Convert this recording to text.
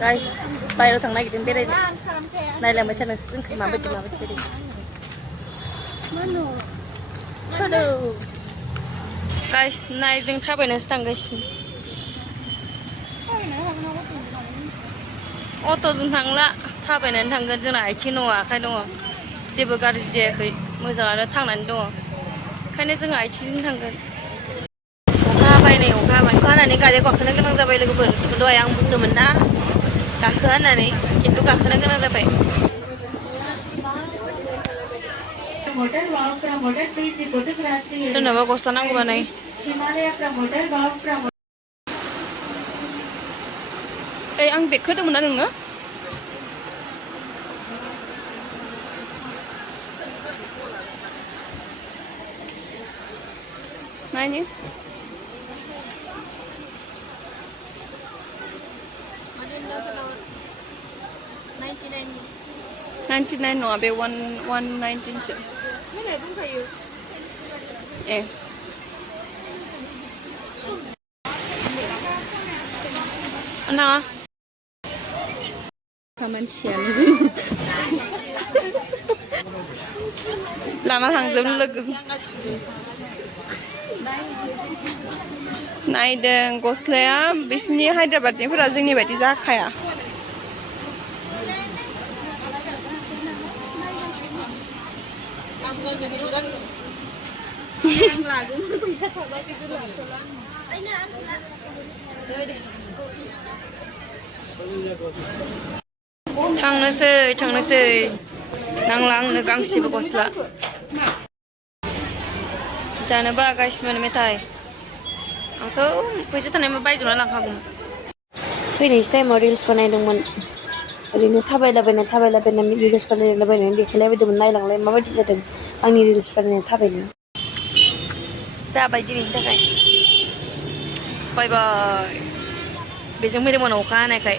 guys बायराव थांनो नागिरदों बेरायनो नायलांबाय थानोसै जोंखौ माबायदि बेरायनो चलो guys नाय जों थाबायनासो थांगासिनो अट'जों थांला थाबायनानै थांगोन जोंना आथिं दङ आखाइ दङ जेबो गाज्रि जायाखै मोजाङानो थांनानै दङ ओंखायनो जोङो आथिंजों थांगोन अखा हाबाय नै अखा हानानै गारियाव गाखोनो गोनां जाबाय लोगोफोर दहाय आं बुंदोंमोन ना गाखोआ होननानै खिन्थु गाखोनो गोनां जाबाय सोरनोबा गस्ला नांगौबा नै ओइ आं बेग होदोंमोन ना नोंनो नायनि 99 नङा बे 119 सो ए नाङा मानसियानो जों लाना थांजोबनो लोगोजों नायदों गस्लाया बिसिनि हायद्राबादनिफोरा जोंनि बायदि जाखाया थांनोसै नांला आंनो गांसेबो गस्ला जानोबा गासिबो मेथाइ आंथ' फैसा थानायबा बायजोबना लांखागौमोन फैनायसै टाइमाव रिल्स बानायदोंमोन ओरैनो थाबायलाबायनानै रिल्स बानायलाबायनानै देखायलाबायदोंमोन नायलांलाय माबायदि जादों आंनि रिल्स बानायनाया थाबायनो जाबाय दिनैनि थाखाय बाय बाय बेजों फैदोंमोन अखा हानायखाय